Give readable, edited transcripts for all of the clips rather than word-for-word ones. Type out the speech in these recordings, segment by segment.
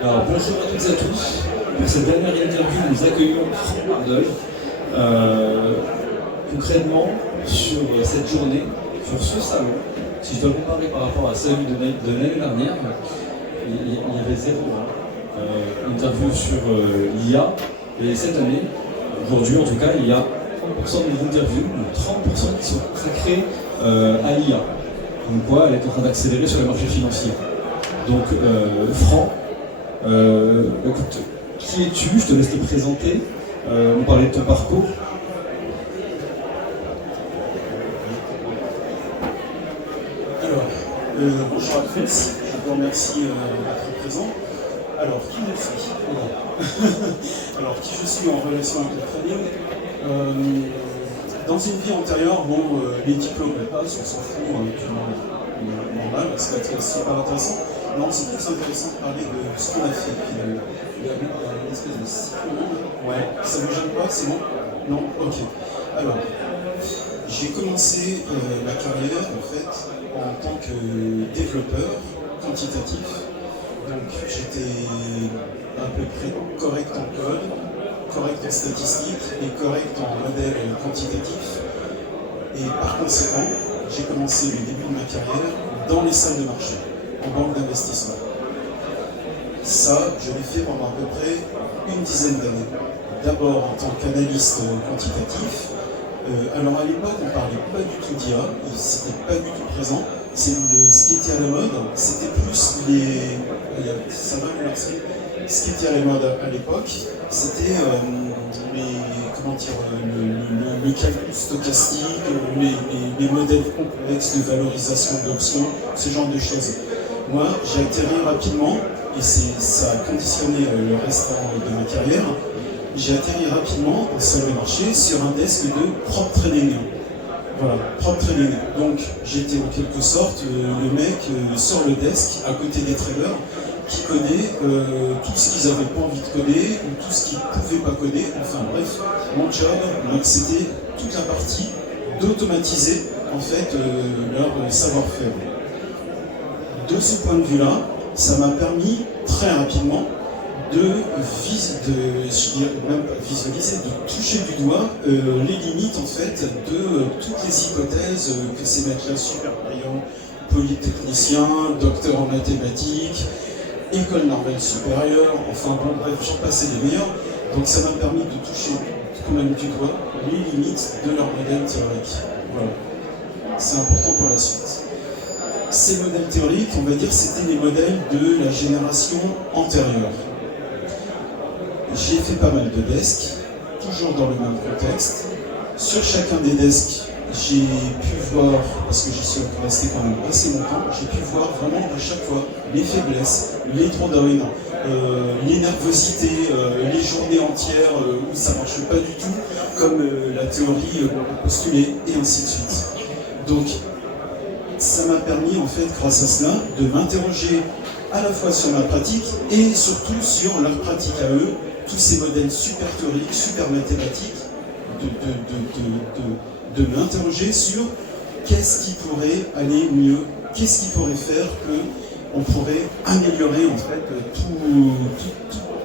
Alors bonjour à toutes et à tous. Pour cette dernière interview, nous accueillons Franck Bardol. Concrètement, sur cette journée, sur ce salon, si je dois comparer par rapport à celui de l'année dernière, il y avait zéro interview sur l'IA. Et cette année, aujourd'hui en tout cas, il y a 30% des interviews, 30% qui sont consacrées à l'IA. Donc quoi, elle est en train d'accélérer sur les marchés financiers. Donc Franck, écoute, qui es-tu? Je te laisse te présenter, nous parler de ton parcours. Alors, bonjour à tous, je vous remercie d'être présent. Alors, qui je suis? Alors, qui je suis en relation avec le trading? Dans une vie antérieure, bon, les diplômes passent, on s'en fout, normal, c'est super intéressant. Non, c'est plus intéressant de parler de ce qu'on a fait. Il y a une espèce de cycle. Ouais, ça ne vous gêne pas, c'est bon? Non? Ok. Alors, j'ai commencé ma carrière, en fait, en tant que développeur quantitatif. Donc, j'étais à peu près correct en code, correct en statistique et correct en modèle quantitatif. Et par conséquent, j'ai commencé le début de ma carrière dans les salles de marché, en banque d'investissement. Ça, je l'ai fait pendant à peu près une dizaine d'années. D'abord en tant qu'analyste quantitatif. Alors à l'époque, on ne parlait pas du tout d'IA, c'était pas du tout présent. Ce qui était à la mode, c'était plus les... Ça va me lancer. Ce qui était à la mode à l'époque, c'était le calcul stochastique, les modèles complexes de valorisation d'options, ce genre de choses. Moi, j'ai atterri rapidement, et ça a conditionné le restant de ma carrière, j'ai atterri rapidement en salle de marché sur un desk de prop trading. Voilà, prop trading. Donc j'étais en quelque sorte le mec sur le desk, à côté des traders, qui codaient tout ce qu'ils n'avaient pas envie de coder, ou tout ce qu'ils ne pouvaient pas coder. Enfin bref, mon job, c'était toute la partie d'automatiser en fait leur savoir-faire. De ce point de vue-là, ça m'a permis très rapidement de visualiser, de toucher du doigt les limites en fait de toutes les hypothèses que ces mecs-là super brillants, polytechniciens, docteurs en mathématiques, école normale supérieure, enfin bon bref, j'en passais les meilleurs. Donc ça m'a permis de toucher quand même du doigt les limites de leur modèle théorique. Voilà. C'est important pour la suite. Ces modèles théoriques, on va dire, c'était les modèles de la génération antérieure. J'ai fait pas mal de desks, toujours dans le même contexte. Sur chacun des desks, j'ai pu voir, parce que j'y suis resté quand même assez longtemps, j'ai pu voir vraiment à chaque fois les faiblesses, les drawdowns, les nervosités, les journées entières où ça ne marche pas du tout, comme la théorie postulée, et ainsi de suite. Donc, ça m'a permis, en fait, grâce à cela, de m'interroger à la fois sur ma pratique et surtout sur leur pratique à eux, tous ces modèles super théoriques, super mathématiques, de m'interroger sur qu'est-ce qui pourrait aller mieux, qu'est-ce qui pourrait faire qu'on pourrait améliorer en fait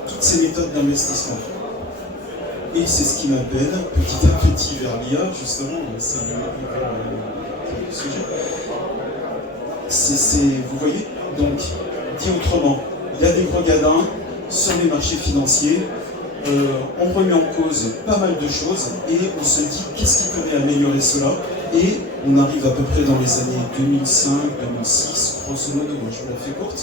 toutes ces méthodes d'investissement. Et c'est ce qui m'appelle petit à petit vers l'IA, justement, c'est le sujet. Vous voyez, donc, dit autrement, il y a des gros gadins sur les marchés financiers, on remet en cause pas mal de choses et on se dit qu'est-ce qui pourrait améliorer cela, et on arrive à peu près dans les années 2005, 2006, grosso modo, moi je vous la fais courte,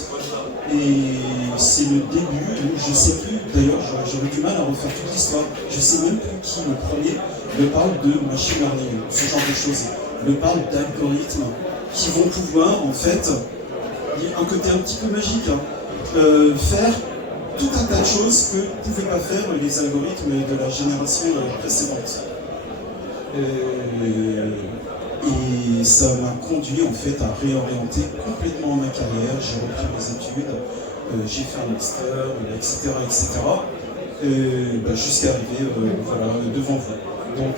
et c'est le début où je ne sais plus, d'ailleurs j'aurais du mal à refaire toute l'histoire, je ne sais même plus qui le premier me parle de machine learning, ce genre de choses, me parle d'algorithmes qui vont pouvoir en fait, il y a un côté un petit peu magique, faire tout un tas de choses que ne pouvaient pas faire les algorithmes de la génération précédente. Et ça m'a conduit en fait à réorienter complètement ma carrière. J'ai repris mes études, j'ai fait un master, etc. Jusqu'à arriver voilà, devant vous. Donc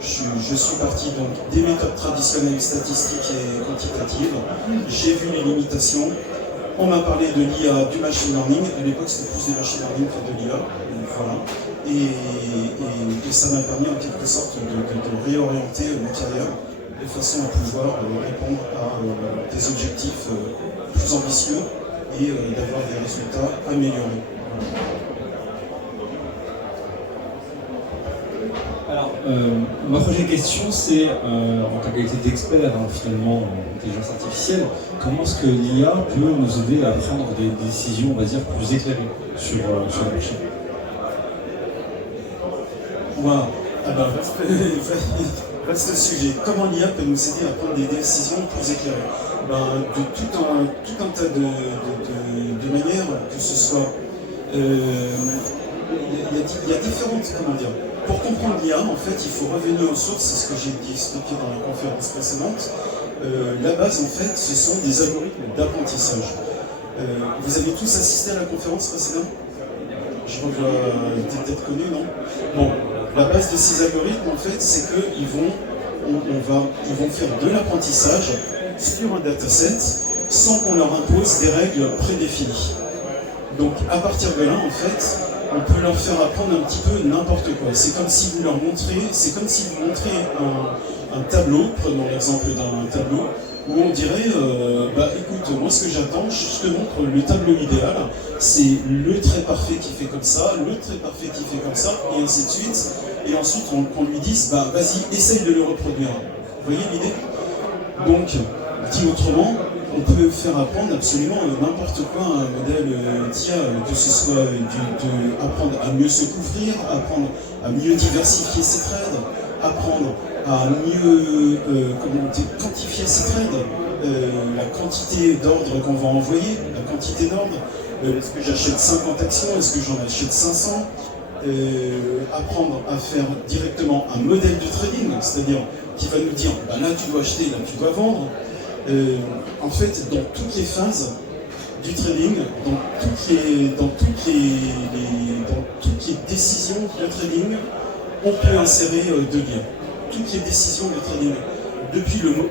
je suis parti donc, des méthodes traditionnelles statistiques et quantitatives. J'ai vu les limitations. On m'a parlé de l'IA, du machine learning. À l'époque, c'était plus du machine learning que de l'IA. Voilà. Et ça m'a permis en quelque sorte de réorienter ma carrière de façon à pouvoir répondre à des objectifs plus ambitieux et d'avoir des résultats améliorés. Alors, ma prochaine question, c'est, en ta qualité d'expert finalement en intelligence artificielle, comment est-ce que l'IA peut nous aider à prendre des décisions, on va dire, plus éclairées sur le marché? Wow. Ah ben, vaste sujet. Comment l'IA peut nous aider à prendre des décisions plus éclairées? De tout un tas de manières, que ce soit... il y a différentes, comment dire. Pour comprendre l'IA, en fait, il faut revenir aux sources, c'est ce que j'ai expliqué dans la conférence précédente. La base, en fait, ce sont des algorithmes d'apprentissage. Vous avez tous assisté à la conférence précédente? Je crois que tu es peut-être connu, non? Bon, la base de ces algorithmes, en fait, c'est qu'ils vont faire de l'apprentissage sur un dataset sans qu'on leur impose des règles prédéfinies. Donc, à partir de là, en fait, on peut leur faire apprendre un petit peu n'importe quoi. C'est comme si vous leur montrez, un tableau, prenons l'exemple d'un tableau, où on dirait, écoute, moi ce que j'attends, je te montre le tableau idéal, c'est le trait parfait qui fait comme ça, le trait parfait qui fait comme ça, et ainsi de suite. Et ensuite, qu'on lui dise, vas-y, essaye de le reproduire. Vous voyez l'idée? Donc, dit autrement, on peut faire apprendre absolument n'importe quoi à un modèle d'IA, que ce soit apprendre à mieux se couvrir, apprendre à mieux diversifier ses trades, apprendre à mieux quantifier ses trades, la quantité d'ordres qu'on va envoyer, la quantité d'ordres, est-ce que j'achète 50 actions, est-ce que j'en achète 500, apprendre à faire directement un modèle de trading, c'est-à-dire qui va nous dire, là tu dois acheter, là tu dois vendre. En fait, dans toutes les phases du trading, dans toutes les décisions de trading, on peut insérer de l'IA. Toutes les décisions de trading.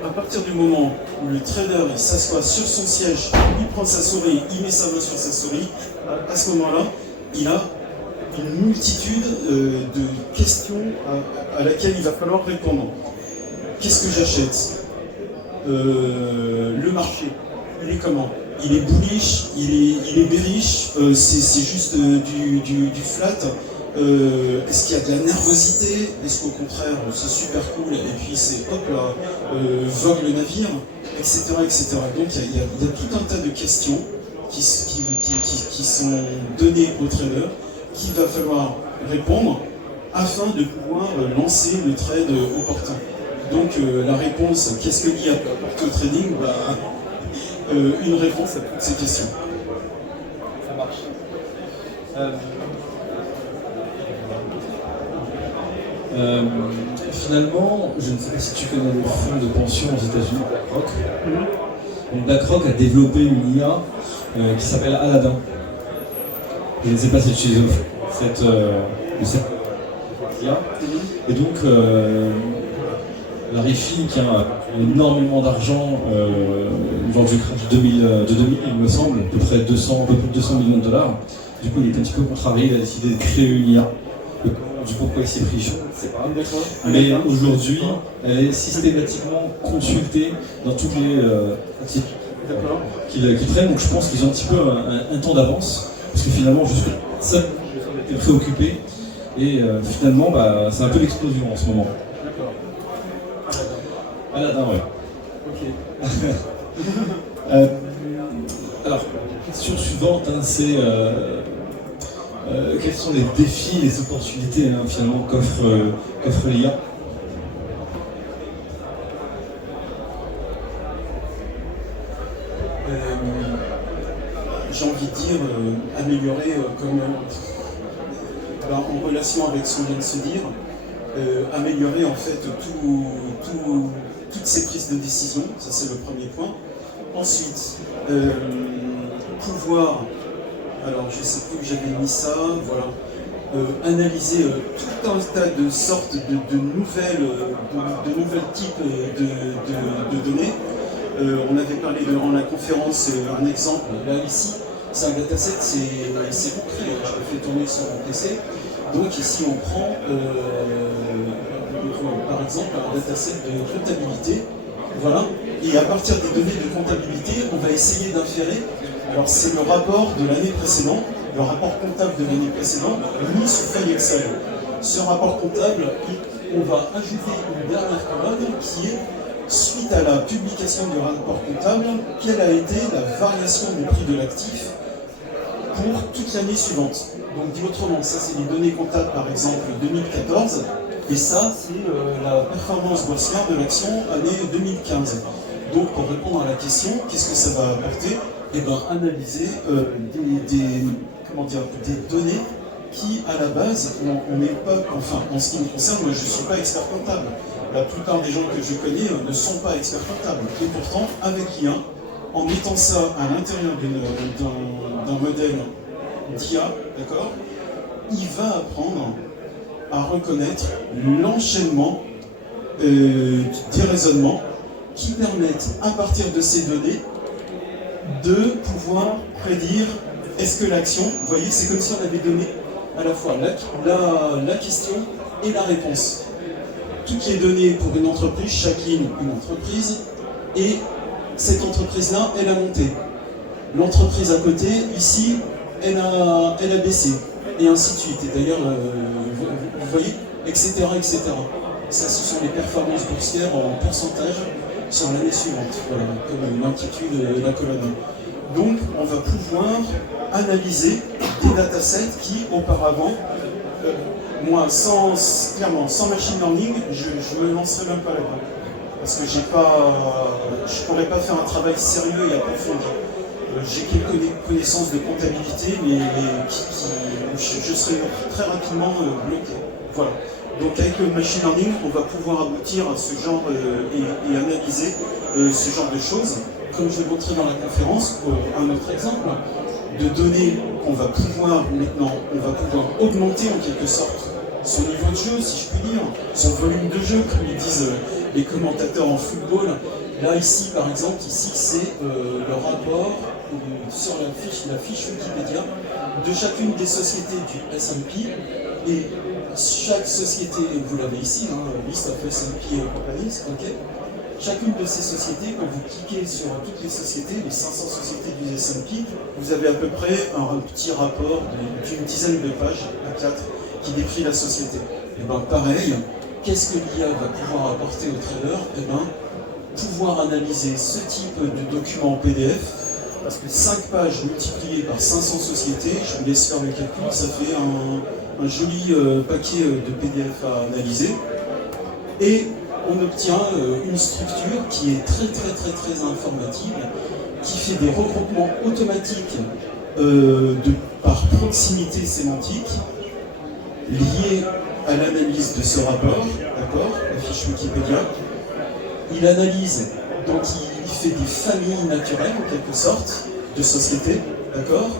À partir du moment où le trader s'assoit sur son siège, il prend sa souris, il met sa main sur sa souris, à ce moment-là, il a une multitude de questions à laquelle il va falloir répondre. Qu'est-ce que j'achète? Le marché, il est comment? Il est bullish, il est bearish, c'est juste du flat. Est-ce qu'il y a de la nervosité? Est-ce qu'au contraire c'est super cool et puis c'est hop là, vogue le navire, etc. etc. Donc il y a tout un tas de questions qui sont données au trader qu'il va falloir répondre afin de pouvoir lancer le trade opportun. Donc la réponse, qu'est-ce que l'IA peut apporter au trading? Une réponse à toutes ces questions. Ça marche. Finalement, je ne sais pas si tu connais le fonds de pension aux États-Unis, BlackRock. Donc BlackRock a développé une IA qui s'appelle Aladdin. Je ne sais pas si tu sais cette IA. Et donc, Larry Fink qui a énormément d'argent lors du crash de 2000, il me semble, à peu près un peu plus de 200 millions de dollars. Du coup, il est un petit peu contrarié, il a décidé de créer une IA. Du pourquoi il s'est pris, je ne sais pas. Mais aujourd'hui, elle est systématiquement consultée dans toutes les activités qu'ils prennent. Donc je pense qu'ils ont un petit peu un temps d'avance. Parce que finalement, juste personne est préoccupé. Et finalement, c'est un peu l'explosion en ce moment. Aladdin, ouais. Ok. Alors, question suivante, c'est quels sont les défis, les opportunités finalement qu'offre l'IA? J'ai envie de dire améliorer en relation avec ce qu'on vient de se dire, améliorer en fait toutes ces prises de décision, ça c'est le premier point. Ensuite, pouvoir, alors je sais plus où j'avais mis ça, voilà, analyser tout un tas de sortes de nouvelles types de données, On avait parlé durant la conférence, un exemple, là ici, c'est un dataset, c'est concret, je le fais tourner sur mon PC. Donc ici on prend par exemple un dataset de comptabilité, voilà, et à partir des données de comptabilité, on va essayer d'inférer, alors c'est le rapport de l'année précédente, le rapport comptable de l'année précédente, mis sous feuille Excel. Ce rapport comptable, on va ajouter une dernière colonne qui est, suite à la publication du rapport comptable, quelle a été la variation du prix de l'actif pour toute l'année suivante. Donc dit autrement, ça c'est les données comptables par exemple 2014, et ça c'est la performance boursière de l'action année 2015. Donc pour répondre à la question, qu'est-ce que ça va apporter? Eh bien analyser des données qui à la base, on n'est pas, enfin en ce qui me concerne, moi je ne suis pas expert comptable. La plupart des gens que je connais ne sont pas experts comptables. Et pourtant, avec l'IA, en mettant ça à l'intérieur d'un modèle d'IA, d'accord, il va apprendre à reconnaître l'enchaînement des raisonnements qui permettent, à partir de ces données, de pouvoir prédire est-ce que l'action, vous voyez, c'est comme si on avait donné à la fois la question et la réponse. Tout qui est donné pour une entreprise, chaque ligne, une entreprise, et cette entreprise-là, elle a monté. L'entreprise à côté, ici, elle a baissé, et ainsi de suite. Et d'ailleurs, vous voyez, etc., etc. Ça, ce sont les performances boursières en pourcentage sur l'année suivante, voilà, comme l'intitule de la colonne. Donc, on va pouvoir analyser des datasets qui, auparavant, moi, clairement, sans machine learning, je ne me lancerai même pas là-dedans. Parce que je ne pourrais pas faire un travail sérieux et approfondi. J'ai quelques connaissances de comptabilité, mais je serai très rapidement bloqué. Voilà. Donc avec le machine learning, on va pouvoir aboutir à ce genre et analyser ce genre de choses. Comme je vais montrer dans la conférence, un autre exemple de données qu'on va pouvoir maintenant, on va pouvoir augmenter en quelque sorte son niveau de jeu, si je puis dire, son volume de jeu, comme ils disent les commentateurs en football. Là, ici, par exemple, ici, c'est le rapport sur la fiche Wikipédia de chacune des sociétés du S&P. Et chaque société, vous l'avez ici, list of S&P companies, ok. Chacune de ces sociétés, quand vous cliquez sur toutes les sociétés, les 500 sociétés du S&P, vous avez à peu près un petit rapport d'une dizaine de pages, à 4, qui décrit la société. Et bien pareil, qu'est-ce que l'IA va pouvoir apporter au trader? Et bien, pouvoir analyser ce type de document en PDF, parce que 5 pages multipliées par 500 sociétés, je vous laisse faire le calcul, ça fait un joli paquet de PDF à analyser. Et on obtient une structure qui est très informative, qui fait des regroupements automatiques par proximité sémantique liés à l'analyse de ce rapport, d'accord, la fiche Wikipédia. Il analyse, donc il fait des familles naturelles en quelque sorte de sociétés, d'accord,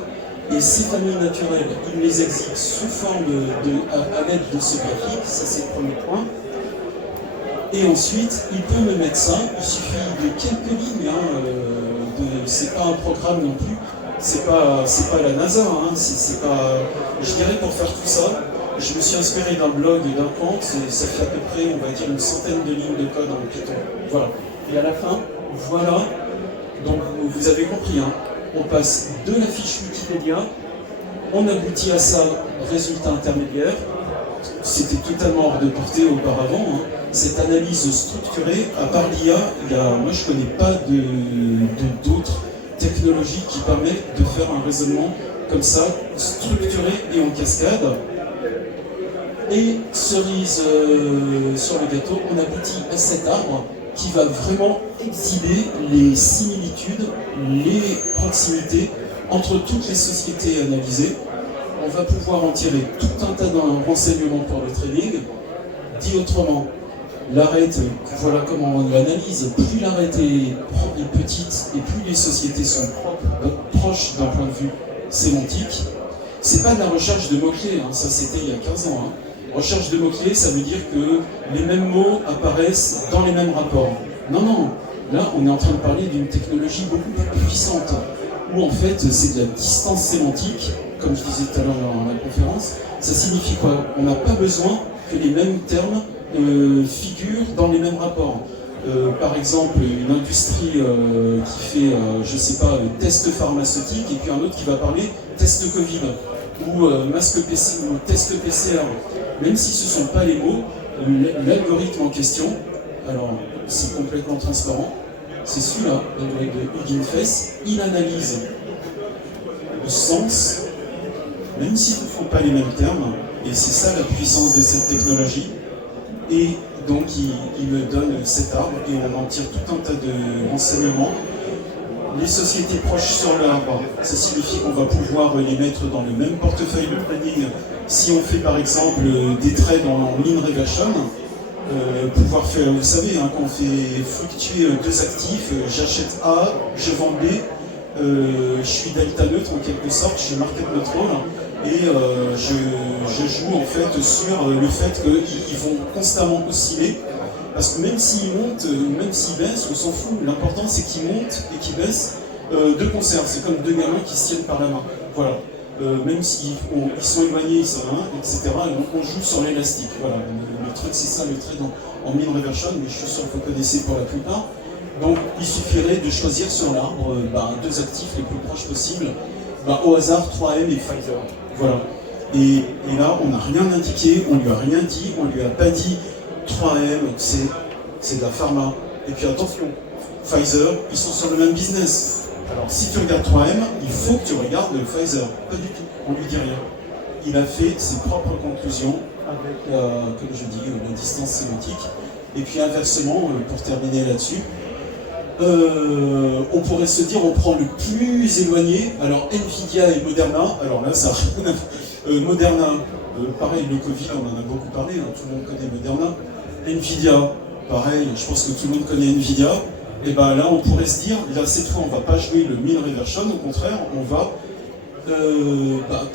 et ces familles naturelles, il les exhibe sous forme à l'aide de ce graphique, ça c'est le premier point. Et ensuite, il peut me mettre ça, il suffit de quelques lignes, c'est pas un programme non plus, c'est pas la NASA, c'est pas. Je dirais pour faire tout ça, je me suis inspiré d'un blog et d'un compte, et ça fait à peu près, on va dire, une centaine de lignes de code en Python. Voilà. Et à la fin, voilà, donc vous avez compris, on passe de la fiche Wikipédia, on aboutit à ça, résultat intermédiaire. C'était totalement hors de portée auparavant. Cette analyse structurée, à part l'IA, moi je ne connais pas d'autres technologies qui permettent de faire un raisonnement comme ça, structuré et en cascade. Et cerise sur le gâteau, on aboutit à cet arbre qui va vraiment exhiber les similitudes, les proximités entre toutes les sociétés analysées. On va pouvoir en tirer tout un tas de renseignements pour le trading. Dit autrement, l'arête, voilà comment on l'analyse. Plus l'arête est petite et plus les sociétés sont proches d'un point de vue sémantique. C'est pas de la recherche de mots-clés, ça c'était il y a 15 ans. Recherche de mots-clés, ça veut dire que les mêmes mots apparaissent dans les mêmes rapports. Non, Là, on est en train de parler d'une technologie beaucoup plus puissante, où en fait, c'est de la distance sémantique, comme je disais tout à l'heure dans la conférence. Ça signifie quoi? On n'a pas besoin que les mêmes termes figurent dans les mêmes rapports. Par exemple, une industrie qui fait, je sais pas, test pharmaceutique, et puis un autre qui va parler test Covid, ou masque PC, ou test PCR. Même si ce ne sont pas les mots, l'algorithme en question, alors c'est complètement transparent, c'est celui-là, l'algorithme de Hugging Face, il analyse le sens, même s'ils ne font pas les mêmes termes, et c'est ça la puissance de cette technologie, et donc il me donne cet arbre, et on en tire tout un tas de renseignements. Les sociétés proches sur l'arbre, ça signifie qu'on va pouvoir les mettre dans le même portefeuille de trading. Si on fait par exemple des trades en mean reversion, pouvoir faire, vous savez, hein, quand on fait fluctuer deux actifs, j'achète A, je vends B, je suis delta neutre en quelque sorte, je suis market neutral, et je joue en fait sur le fait qu'ils vont constamment osciller. Parce que même s'ils montent, même s'ils baissent, on s'en fout. L'important c'est qu'ils montent et qu'ils baissent de concert. C'est comme deux gamins qui se tiennent par la main. Voilà. Même s'ils sont éloignés, ils sont etc. Et donc on joue sur l'élastique. Voilà. Le truc c'est ça, le trade en mean reversion, mais je suis sûr que vous connaissez pour la plupart. Donc il suffirait de choisir sur l'arbre deux actifs les plus proches possibles. Au hasard 3M et Pfizer. Voilà. Et là on n'a rien indiqué, on lui a rien dit, on lui a pas dit 3M, c'est de la pharma. Et puis attention, Pfizer, ils sont sur le même business. Alors si tu regardes 3M, il faut que tu regardes le Pfizer. Pas du tout, on lui dit rien. Il a fait ses propres conclusions avec, comme je dis, la distance sémantique. Et puis inversement, pour terminer là-dessus, on pourrait se dire on prend le plus éloigné. Alors Nvidia et Moderna, alors là ça Moderna, pareil, le Covid, on en a beaucoup parlé, hein, tout le monde connaît Moderna. Nvidia, pareil, je pense que tout le monde connaît Nvidia. Et bien là, on pourrait se dire, là cette fois, on ne va pas jouer le mean reversion, au contraire, on va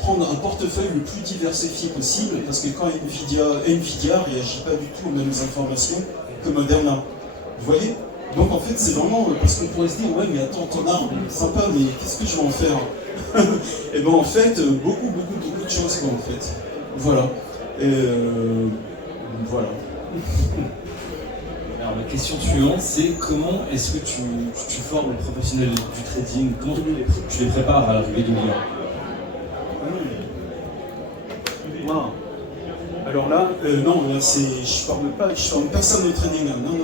prendre un portefeuille le plus diversifié possible, parce que quand Nvidia ne réagit pas du tout aux mêmes informations que Moderna. Vous voyez? Donc en fait, c'est vraiment, parce qu'on pourrait se dire, ouais, mais attends, ton arbre, sympa, mais qu'est-ce que je vais en faire? Et bien en fait, beaucoup de choses, quoi, en fait. Voilà. Voilà. Alors la question suivante, c'est comment est-ce que tu formes les professionnels du trading? Comment tu les prépares à l'arrivée de l'IA? Wow. Alors là, non, là, je forme personne au trading. Non.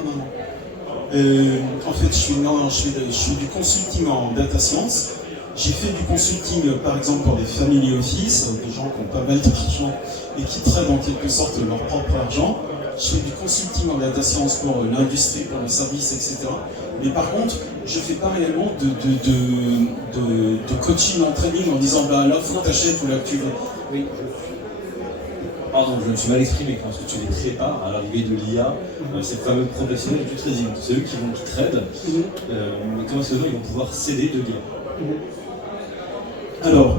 En fait, je fais du consulting en data science. J'ai fait du consulting, par exemple, pour des family office, des gens qui ont pas mal d'argent et qui traitent en quelque sorte leur propre argent. Je fais du consulting en data science pour l'industrie, pour le service, etc. Mais par contre, je ne fais pas réellement de coaching en trading en disant là, il faut que tu achètes ou là que tu veux. Oui. Pardon, je me suis mal exprimé. Parce que tu les prépares à l'arrivée de l'IA, ces fameux professionnels du trading. C'est eux qui tradent, mais comment est-ce qu'ils vont pouvoir céder de l'IA? Alors,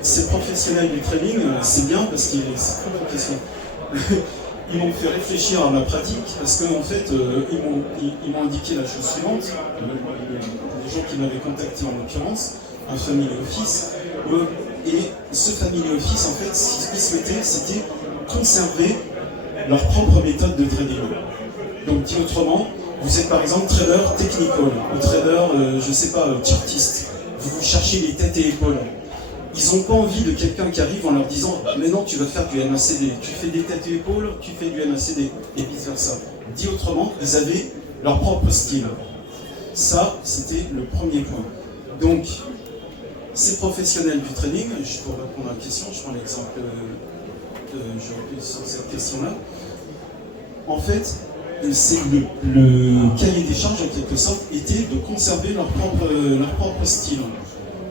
ces professionnels du trading, c'est bien parce qu'ils c'est une bonne question. Ils m'ont fait réfléchir à ma pratique parce qu'en fait, ils m'ont indiqué la chose suivante. Les gens qui m'avaient contacté en l'occurrence, un family office, et ce family office, en fait, ce qu'ils souhaitaient, c'était conserver leur propre méthode de trading. Donc, dit autrement, vous êtes par exemple trader technical, ou trader, je sais pas, chartiste. Vous cherchez les têtes et épaules. Ils n'ont pas envie de quelqu'un qui arrive en leur disant maintenant tu vas faire du MACD, tu fais des têtes et épaules, tu fais du MACD, et vice versa. Dit autrement, ils avaient leur propre style. Ça, c'était le premier point. Donc, ces professionnels du trading, pour répondre à la question, je prends l'exemple sur cette question-là. En fait, c'est le cahier des charges, en quelque sorte, était de conserver leur propre style.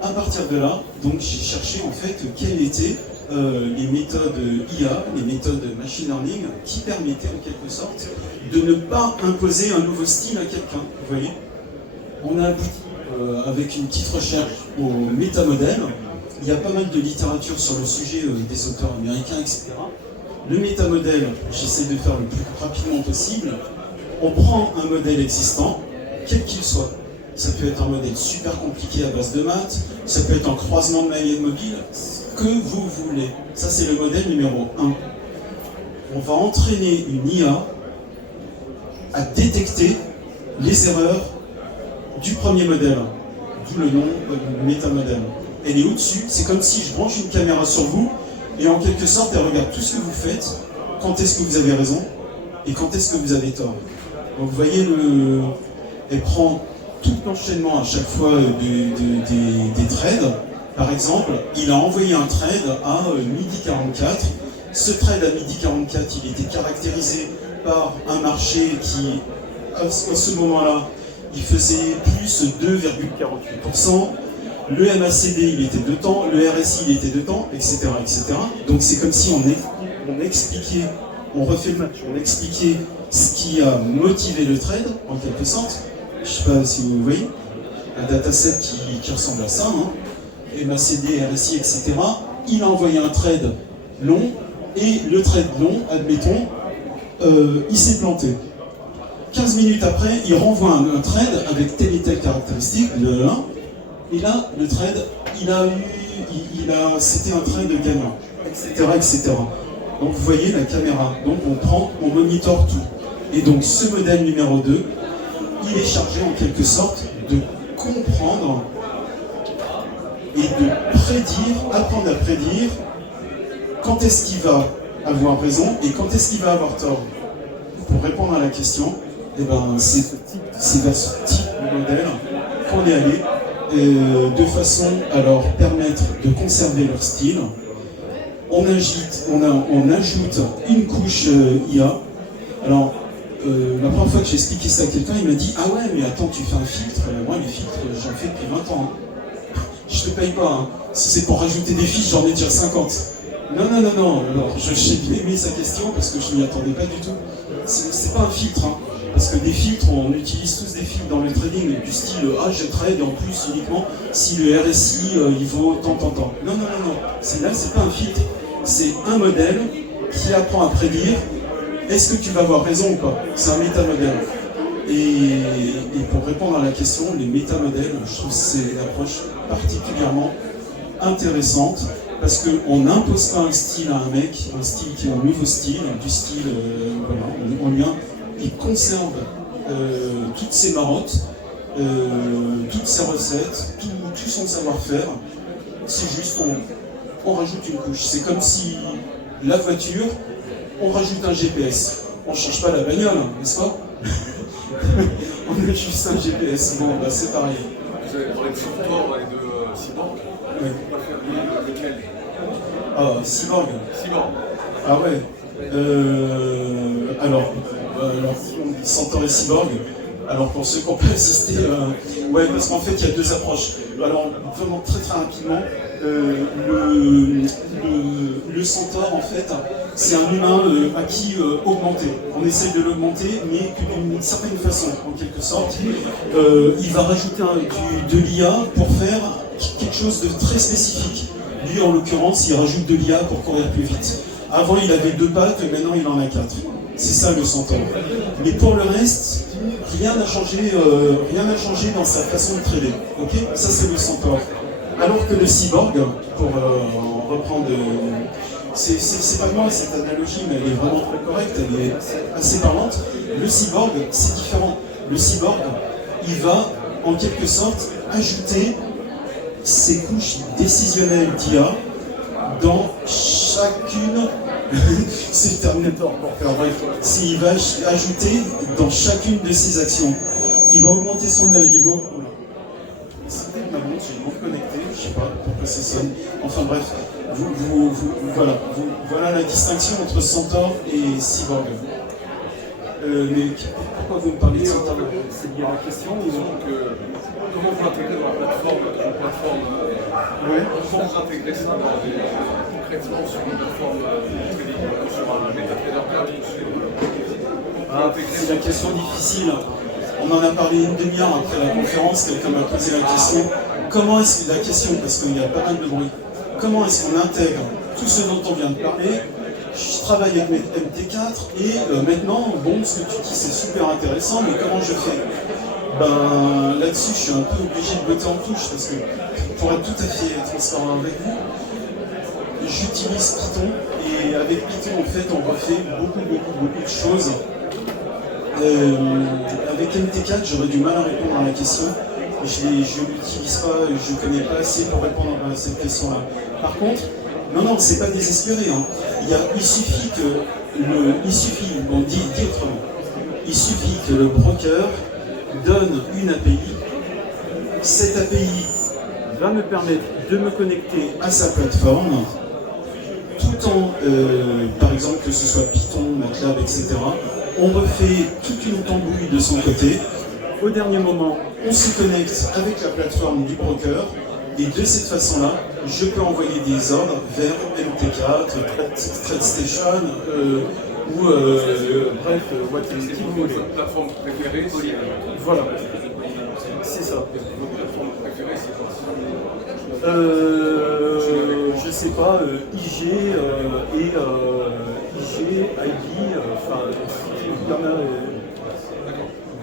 À partir de là, donc j'ai cherché en fait quelles étaient les méthodes IA, les méthodes machine learning qui permettaient en quelque sorte de ne pas imposer un nouveau style à quelqu'un. Vous voyez, on a abouti avec une petite recherche au métamodèle. Il y a pas mal de littérature sur le sujet des auteurs américains, etc. Le métamodèle, j'essaie de faire le plus rapidement possible. On prend un modèle existant, quel qu'il soit. Ça peut être un modèle super compliqué à base de maths, ça peut être un croisement de mailles mobiles, ce que vous voulez. Ça, c'est le modèle numéro 1. On va entraîner une IA à détecter les erreurs du premier modèle, d'où le nom métamodèle. Elle est au-dessus, c'est comme si je branche une caméra sur vous, et en quelque sorte, elle regarde tout ce que vous faites, quand est-ce que vous avez raison, et quand est-ce que vous avez tort. Donc vous voyez, elle prend tout l'enchaînement à chaque fois des trades. Par exemple, il a envoyé un trade à midi 44. Ce trade à midi 44, il était caractérisé par un marché qui, à ce moment-là, il faisait plus 2,48%. Le MACD, il était de temps, le RSI, il était de temps, etc. etc. Donc c'est comme si on expliquait, on refait le match, on expliquait ce qui a motivé le trade, en quelque sorte. Je ne sais pas si vous voyez, un dataset qui ressemble à ça, hein. MACD, RSI, etc. Il a envoyé un trade long, et le trade long, admettons, il s'est planté. 15 minutes après, il renvoie un trade avec telle et telle caractéristique, le 1, et là, le trade, c'était un trade gagnant, etc., etc. Donc vous voyez la caméra, donc on monitore tout. Et donc ce modèle numéro 2, il est chargé en quelque sorte de comprendre et de prédire, apprendre à prédire quand est-ce qu'il va avoir raison et quand est-ce qu'il va avoir tort. Pour répondre à la question, eh ben, c'est vers ce type de modèle qu'on est allé de façon à leur permettre de conserver leur style. On ajoute une couche IA. Alors, la première fois que j'ai expliqué ça à quelqu'un, il m'a dit « Ah ouais, mais attends, tu fais un filtre. Moi, les filtres, j'en fais depuis 20 ans. Hein. Je te paye pas. Hein. Si c'est pour rajouter des fiches, j'en ai déjà 50. » Non. Alors, j'ai bien aimé sa question parce que je m'y attendais pas du tout. C'est pas un filtre. Hein. Parce que des filtres, on utilise tous des filtres dans le trading du style « Ah, je trade et en plus uniquement si le RSI, il vaut tant. » Non. Là, c'est pas un filtre. C'est un modèle qui apprend à prédire est-ce que tu vas avoir raison ou pas. C'est un métamodèle. Et pour répondre à la question, les métamodèles, je trouve que c'est une approche particulièrement intéressante parce qu'on n'impose pas un style à un mec, un style qui est un nouveau style, du style, on vient, il conserve toutes ses marottes, toutes ses recettes, tout son savoir-faire. C'est juste, on rajoute une couche. C'est comme si la voiture, on rajoute un GPS. On ne change pas la bagnole, n'est-ce pas? On a juste un GPS. Bon, bah c'est pareil. Vous avez parlé de Cyborg et de Cyborg. Oui. Vous préférez lequel? Ah, Cyborg. Cyborg. Ah ouais. Alors, si on dit Centaure et Cyborg, alors pour ceux qui ont pu assister, ouais, parce qu'en fait, il y a deux approches. Alors, vraiment très rapidement, le Centaure, en fait, c'est un humain acquis augmenté. On essaie de l'augmenter, mais d'une certaine façon, en quelque sorte. Il va rajouter de l'IA pour faire quelque chose de très spécifique. Lui, en l'occurrence, il rajoute de l'IA pour courir plus vite. Avant, il avait 2 pattes, et maintenant, il en a 4. C'est ça, le Centaure. Mais pour le reste, rien n'a changé dans sa façon de trader. Okay, ça, c'est le Centaure. Alors que le Cyborg, pour reprendre... c'est pas moi cette analogie, mais elle est vraiment très correcte, elle est assez parlante. Le Cyborg, c'est différent. Le Cyborg, il va, en quelque sorte, ajouter ces couches décisionnelles d'IA dans chacune... c'est le Terminator pour faire bref. Il va ajouter dans chacune de ses actions. Il va augmenter son œil, il va... C'était ma montre, j'ai une montre connectée, je sais pas pourquoi ça sonne. Enfin bref, voilà la distinction entre Centaure et Cyborg. Mais pourquoi vous me parlez de Centaure? C'est lié à la question, comment vous intégrez dans la plateforme comment vous intégrez ça concrètement sur une plateforme trading, sur un MetaTrader 4 c'est la question difficile. On en a parlé une demi-heure après la conférence, quelqu'un m'a posé la question. Comment est-ce que la question, parce qu'il y a pas mal de bruit, comment est-ce qu'on intègre tout ce dont on vient de parler je travaille avec MT4 et maintenant, bon, ce que tu dis c'est super intéressant, mais comment je fais? Ben là-dessus, je suis un peu obligé de botter en touche parce que pour être tout à fait transparent avec vous, j'utilise Python et avec Python, en fait, on refait beaucoup de choses. Avec MT4, j'aurais du mal à répondre à la question. Je ne l'utilise pas, je ne connais pas assez pour répondre à cette question-là. Par contre, non, c'est pas désespéré. Hein. Il suffit dit autrement, il suffit que le broker donne une API. Cette API va me permettre de me connecter à sa plateforme, tout en, par exemple, que ce soit Python, MATLAB, etc. On refait toute une tambouille de son côté. Au dernier moment, on se connecte avec la plateforme du broker et de cette façon-là, je peux envoyer des ordres vers MT4, TradeStation ou bref, qui vous voulez. Votre plateforme préférée, Voilà, c'est ça. Votre plateforme préférée, c'est quoi? Je sais pas, IG et IG, ID, enfin, il y en a.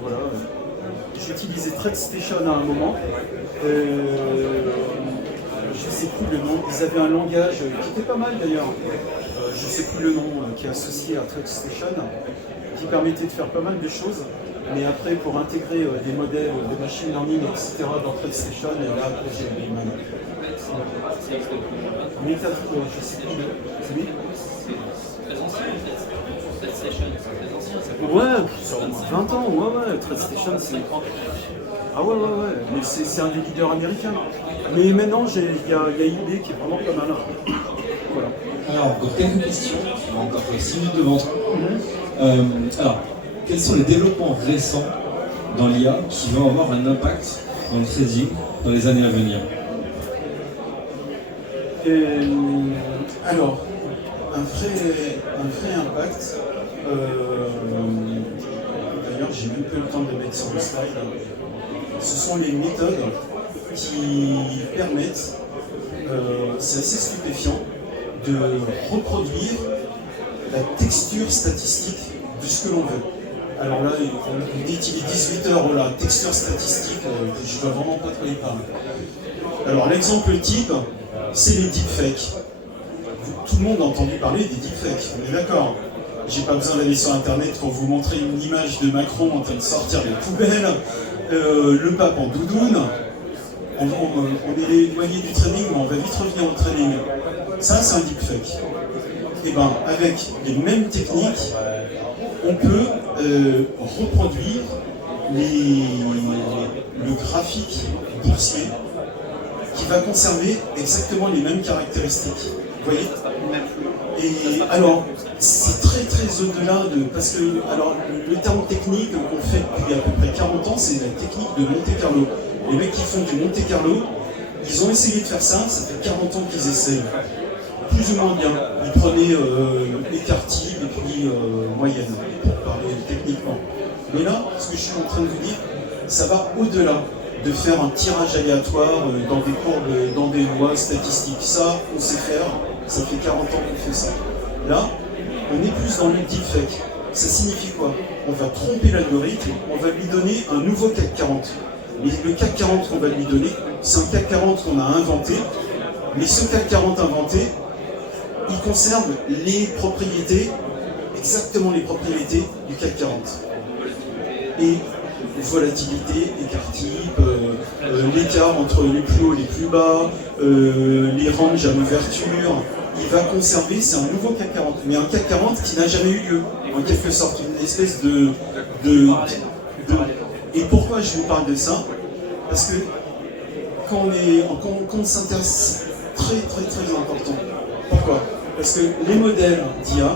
Voilà. J'utilisais TradeStation à un moment. Je sais plus le nom. Ils avaient un langage qui était pas mal d'ailleurs. Je sais plus le nom qui est associé à TradeStation, qui permettait de faire pas mal de choses. Mais après, pour intégrer des modèles de machine learning, etc. dans TradeStation, et là, après, j'ai eu des mains. Mais je sais plus. Oui. Très ancien, TradeStation, c'est très ancien. Ouais, ça a au moins 20 ans, ouais, TradeStation, c'est... Ah ouais, mais c'est un des leaders américains. Mais maintenant, il y a eBay qui est vraiment pas mal. Voilà. Alors, encore quelques questions, on a encore 6 minutes devant toi. Alors, quels sont les développements récents dans l'IA qui vont avoir un impact dans le trading dans les années à venir? Alors, un vrai impact. D'ailleurs, j'ai même pas eu le temps de mettre sur le slide. Ce sont les méthodes qui permettent, c'est assez stupéfiant, de reproduire la texture statistique de ce que l'on veut. Alors là, vous dites il est 18h, oh là, texture statistique, je ne dois vraiment pas trop y parler. Alors l'exemple type, c'est les deepfakes. Tout le monde a entendu parler des deepfakes, on est d'accord. J'ai pas besoin d'aller sur internet pour vous montrer une image de Macron en train de sortir des poubelles, le pape en doudoune. On est éloigné du training, mais on va vite revenir au training. Ça, c'est un deepfake. Et bien, avec les mêmes techniques, on peut reproduire le graphique boursier qui va conserver exactement les mêmes caractéristiques. Vous voyez? Et alors, c'est très au-delà de... Parce que, alors, le terme technique qu'on fait depuis à peu près 40 ans, c'est la technique de Monte Carlo. Les mecs qui font du Monte Carlo, ils ont essayé de faire ça fait 40 ans qu'ils essayent. Plus ou moins bien. Ils prenaient écartille et puis moyenne, pour parler techniquement. Mais là, ce que je suis en train de vous dire, ça va au-delà de faire un tirage aléatoire dans des courbes, dans des lois statistiques. Ça, on sait faire, ça fait 40 ans qu'on fait ça. Là, on est plus dans le deepfake. Ça signifie quoi? On va tromper l'algorithme, on va lui donner un nouveau CAC 40. Mais le CAC 40 qu'on va lui donner, c'est un CAC 40 qu'on a inventé, mais ce CAC 40 inventé, il conserve les propriétés, exactement les propriétés du CAC 40. Et volatilité, écart type, l'écart entre les plus hauts et les plus bas, les ranges à l'ouverture, il va conserver, c'est un nouveau CAC 40, mais un CAC 40 qui n'a jamais eu lieu, en quelque sorte, une espèce de... Et pourquoi je vous parle de ça? Parce que quand on s'intéresse, très important. Pourquoi? Parce que les modèles d'IA,